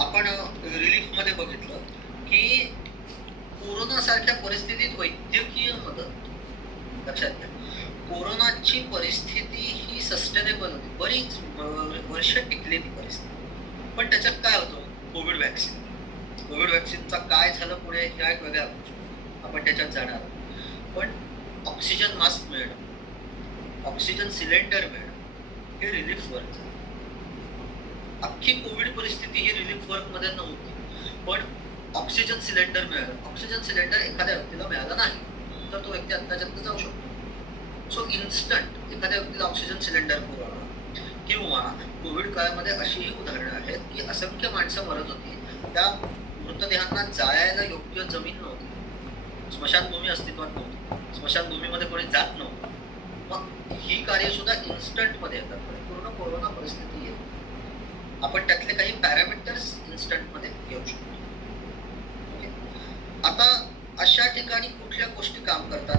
आपण रिलीफ मध्ये बघितलं की कोरोना सारख्या परिस्थितीत वैद्यकीय मदत, लक्षात घ्या, कोरोनाची परिस्थिती ही सस्टेनेबल होती, बरीच वर्ष टिकली ती परिस्थिती. पण त्याच्यात काय होतं, कोविड व्हॅक्सिनचा काय झालं पुढे ह्या एक वेगळ्या गोष्ट, आपण त्याच्यात जाणार आहोत. पण ऑक्सिजन मास्क मिळणं, ऑक्सिजन सिलेंडर मिळणं, हे रिलीफ वर्क झालं. अख्खी कोविड परिस्थिती ही रिलीफ वर्क मध्ये नव्हती, पण ऑक्सिजन सिलेंडर मिळालं. ऑक्सिजन सिलेंडर एखाद्या व्यक्तीला मिळाला नाही तर तो व्यक्ती आत्ताच्या आत्ता जाऊ शकतो. सो इन्स्टंट एखाद्या व्यक्तीला ऑक्सिजन सिलेंडर पुरवणं, किंवा कोविड काळामध्ये अशीही उदाहरणं आहेत की असंख्य माणसं मरत होती, त्या मृतदेहांना जायला योग्य जमीन नव्हती, स्मशानभूमी अस्तित्वात नव्हती, स्मशानभूमीमध्ये कोणी जात नव्हतं. मग ही कार्य सुद्धा इन्स्टंट मध्ये येतात. पूर्ण कोरोना परिस्थिती येते, आपण त्यातले काही पॅरामीटर्स इन्स्टंट मध्ये घेऊ शकतो. ओके, आता अशा ठिकाणी कुठल्या गोष्टी काम करतात.